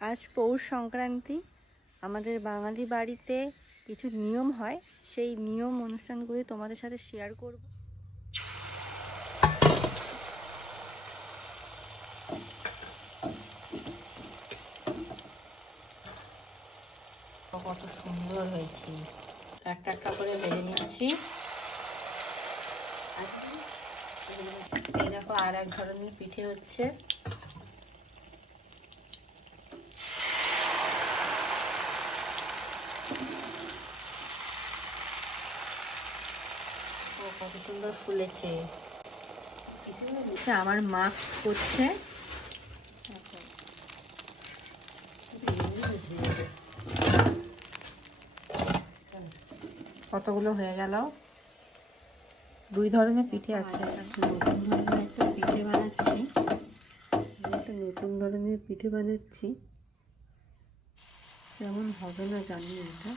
আজ পৌষ সংক্রান্তি। আমাদের বাঙালি বাড়িতে কিছু নিয়ম হয়, সেই নিয়ম অনুষ্ঠানগুলি তোমাদের সাথে শেয়ার করব। কত সুন্দর হয়েছে, একটা একটা করে ভেজে নিচ্ছি। এই দেখো আর এক ধরনের পিঠে হচ্ছে। কত সুন্দর ফুলেছে। আমার মা করছে। কতগুলো হয়ে গেল। দুই ধরনের পিঠে আছে। নতুন ধরনের একটা পিঠে বানাচ্ছি, নতুন ধরনের পিঠে বানাচ্ছি। কেমন হবে না জানি এটা।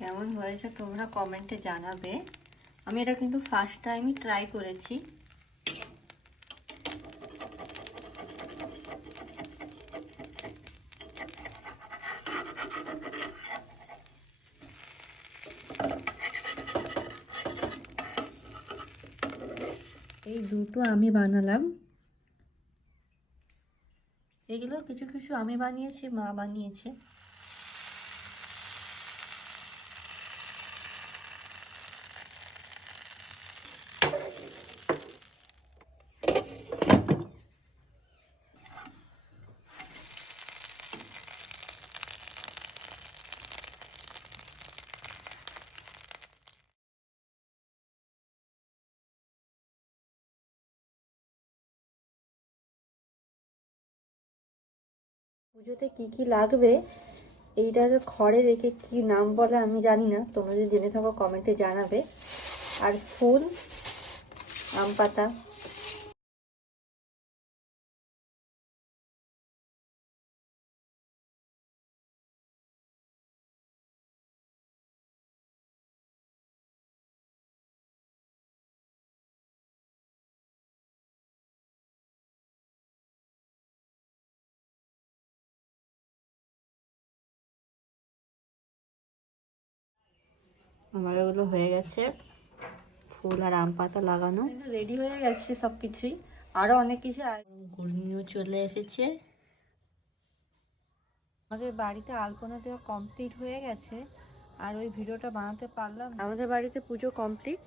কেমন হয়েছে তোমরা কমেন্টে জানাবে। আমি এটা কিন্তু ফার্স্ট টাইমই ট্রাই করেছি। এই দুটো আমি বানালাম। এগুলো কিছু কিছু আমি বানিয়েছি, মা বানিয়েছে। পুজোতে কি কি লাগবে এইটাকে ঘরে রেখে কি নাম বলে আমি জানি না, তোমরা যদি জেনে থাকো কমেন্টে জানাবে। আর ফুল, আম পাতা, আমার এগুলো হয়ে গেছে। ফুল আর আম পাতা লাগানো রেডি হয়ে গেছে সব কিছুই। আরো অনেক কিছু ঘূর্ণিও চলে এসেছে। আমাদের বাড়িতে আলপনা দেওয়া কমপ্লিট হয়ে গেছে, আর ওই ভিডিওটা বানাতে পারলাম। আমাদের বাড়িতে পুজো কমপ্লিট।